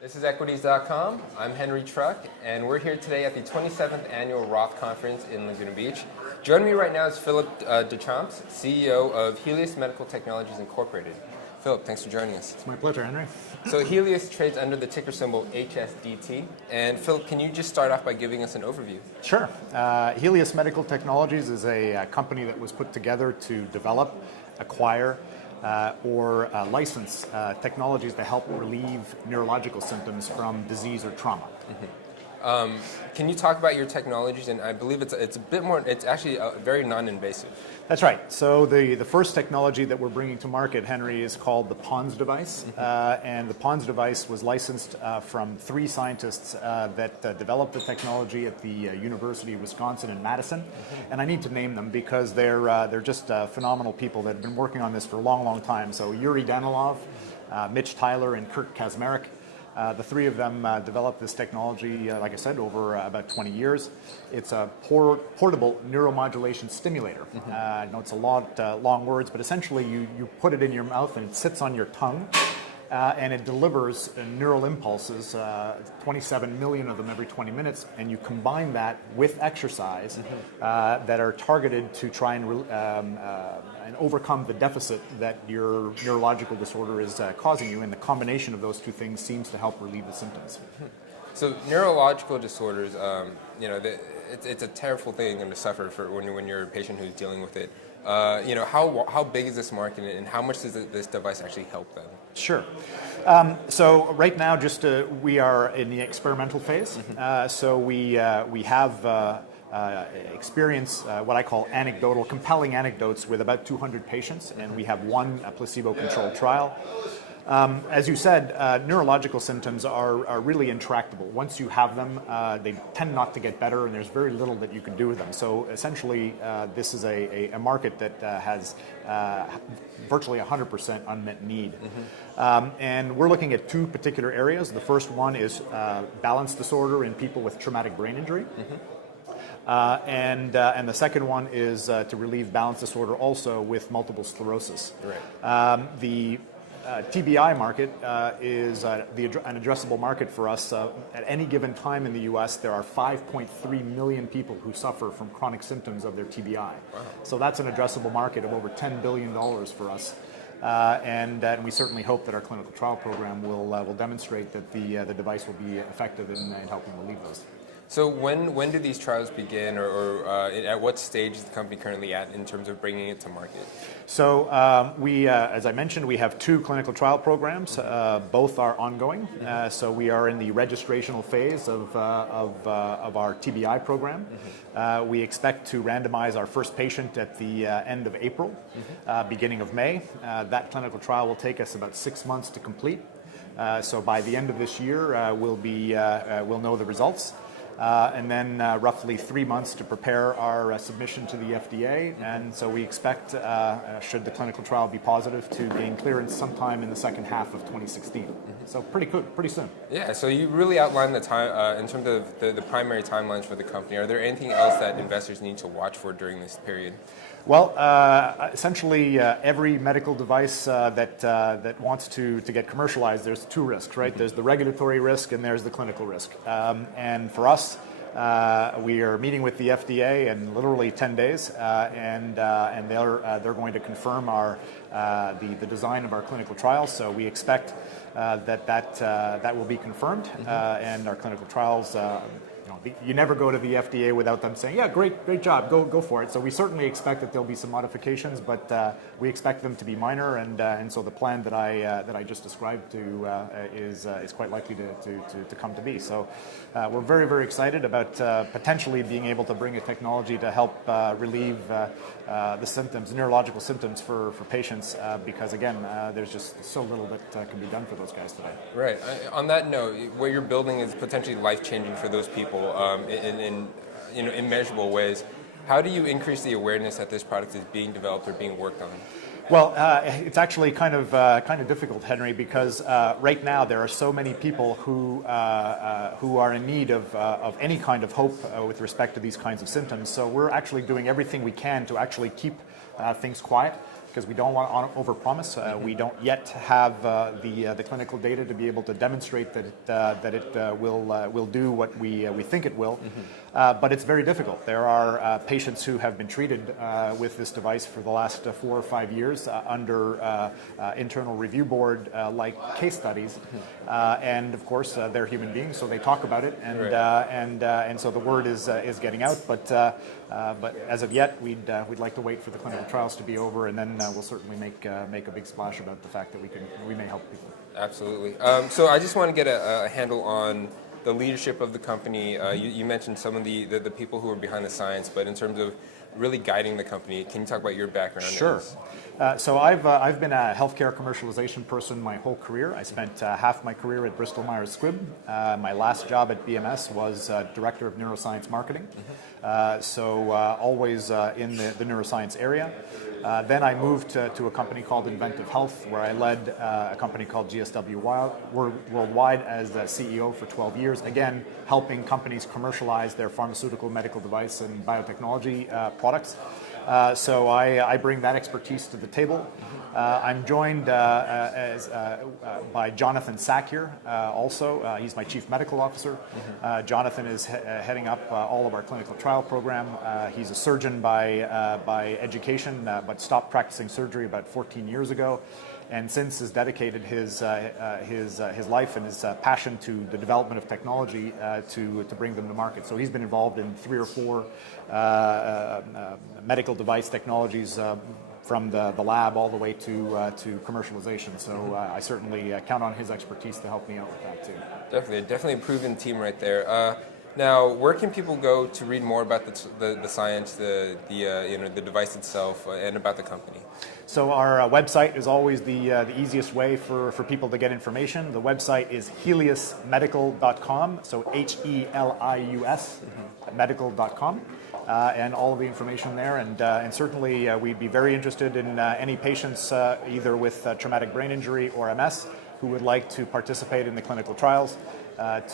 This is Equities.com. I'm Henry Truck, and we're here today at the 27th Annual Roth Conference in Laguna Beach. Joining me right now is Philippe Deschamps, CEO of Helius Medical Technologies Incorporated. Philip, thanks for joining us. It's my pleasure, Henry. So Helius trades under the ticker symbol HSDT. And Philip, can you just start off by giving us an overview? Sure. Helius Medical Technologies is a company that was put together to develop, acquire, or license technologies to help relieve neurological symptoms from disease or trauma. Can you talk about your technologies? And I believe it's a bit more, it's actually very non-invasive. That's right. So the first technology that we're bringing to market, Henry, is called the PONS device. And the PONS device was licensed from three scientists that developed the technology at the University of Wisconsin in Madison. And I need to name them because they're just phenomenal people that have been working on this for a long, long time. So Yuri Danilov, Mitch Tyler, and Kirk Kazmarek. The three of them developed this technology, like I said, over about 20 years. It's a portable neuromodulation stimulator. I know it's a lot long words, but essentially you put it in your mouth and it sits on your tongue. And it delivers neural impulses, 27 million of them every 20 minutes, and you combine that with exercise that are targeted to try and overcome the deficit that your neurological disorder is causing you, and the combination of those two things seems to help relieve the symptoms. So neurological disorders, it's a terrible thing to suffer for when you're a patient who's dealing with it. How big is this market, and how much does this device actually help them? Sure. So right now, we are in the experimental phase. So we have experience what I call compelling anecdotes with about 200 patients, and we have one placebo-controlled trial. As you said, neurological symptoms are really intractable. Once you have them, they tend not to get better, and there's very little that you can do with them. So essentially, this is a market that has virtually 100% unmet need. And we're looking at two particular areas. The first one is balance disorder in people with traumatic brain injury. And the second one is to relieve balance disorder also with multiple sclerosis. Right. The TBI market is an addressable market for us. At any given time in the U.S., there are 5.3 million people who suffer from chronic symptoms of their TBI. Wow. So that's an addressable market of over $10 billion for us. And we certainly hope that our clinical trial program will demonstrate that the device will be effective in helping relieve those. So when do these trials begin, or at what stage is the company currently at in terms of bringing it to market? So as I mentioned, we have two clinical trial programs. Both are ongoing. So we are in the registrational phase of our TBI program. We expect to randomize our first patient at the end of April, beginning of May. That clinical trial will take us about 6 months to complete. So by the end of this year, we'll know the results. And then roughly 3 months to prepare our submission to the FDA. And so we expect, should the clinical trial be positive, to gain clearance sometime in the second half of 2016. So pretty soon. Yeah, so you really outlined the time in terms of the primary timelines for the company. Are there anything else that investors need to watch for during this period? Well, essentially, every medical device that wants to get commercialized, there's two risks, right? There's the regulatory risk and there's the clinical risk. And for us, we are meeting with the FDA in literally 10 days, and they're going to confirm the design of our clinical trials. So we expect that will be confirmed, and our clinical trials. You never go to the FDA without them saying, "Yeah, great job, go for it." So we certainly expect that there'll be some modifications, but we expect them to be minor, and so the plan that I just described is quite likely to come to be. So we're very, very excited about potentially being able to bring a technology to help relieve the symptoms, neurological symptoms for patients, because again, there's just so little that can be done for those guys today. Right. On that note, what you're building is potentially life-changing for those people in immeasurable ways. How do you increase the awareness that this product is being developed or being worked on? Well, it's actually kind of difficult, Henry, because right now there are so many people who are in need of any kind of hope with respect to these kinds of symptoms. So we're actually doing everything we can to actually keep things quiet. because we don't want to overpromise. We don't yet have the clinical data to be able to demonstrate that it will do what we think it will. But it's very difficult. There are patients who have been treated with this device for the last 4 or 5 years under internal review board like case studies, and of course they're human beings, so they talk about it, and so the word is getting out. But as of yet, we'd like to wait for the clinical trials to be over, and then we'll certainly make a big splash about the fact that we may help people. Absolutely. So I just want to get a handle on the leadership of the company. You mentioned some of the people who are behind the science, but in terms of really guiding the company, can you talk about your background? Sure. So I've been a healthcare commercialization person my whole career. I spent half my career at Bristol Myers Squibb. My last job at BMS was Director of Neuroscience Marketing, so always in the neuroscience area. Then I moved to a company called Inventive Health, where I led a company called GSW Worldwide as the CEO for 12 years, again, helping companies commercialize their pharmaceutical, medical device, and biotechnology products. So I bring that expertise to the table. I'm joined by Jonathan Sakier also. He's my Chief Medical Officer. Jonathan is heading up all of our clinical trial program. He's a surgeon by education, but stopped practicing surgery about 14 years ago, and since has dedicated his life and his passion to the development of technology to bring them to market. So he's been involved in 3 or 4 medical device technologies from the lab all the way to commercialization. So I certainly count on his expertise to help me out with that too. Definitely a proven team right there. Now, where can people go to read more about the science, the device itself, and about the company? So our website is always the easiest way for people to get information. The website is heliusmedical.com, so HELIUS medical.com. And all of the information there, and certainly we'd be very interested in any patients either with traumatic brain injury or MS who would like to participate in the clinical trials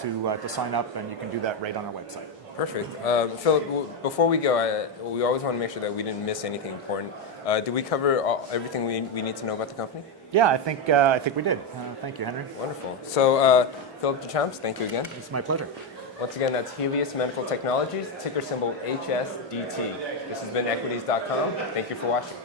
to sign up, and you can do that right on our website. Perfect. Philip, before we go, we always want to make sure that we didn't miss anything important. Did we cover everything we need to know about the company? Yeah, I think we did. Thank you, Henry. Wonderful. So, Philippe Deschamps, thank you again. It's my pleasure. Once again, that's Helius Medical Technologies, ticker symbol HSDT. This has been Equities.com. Thank you for watching.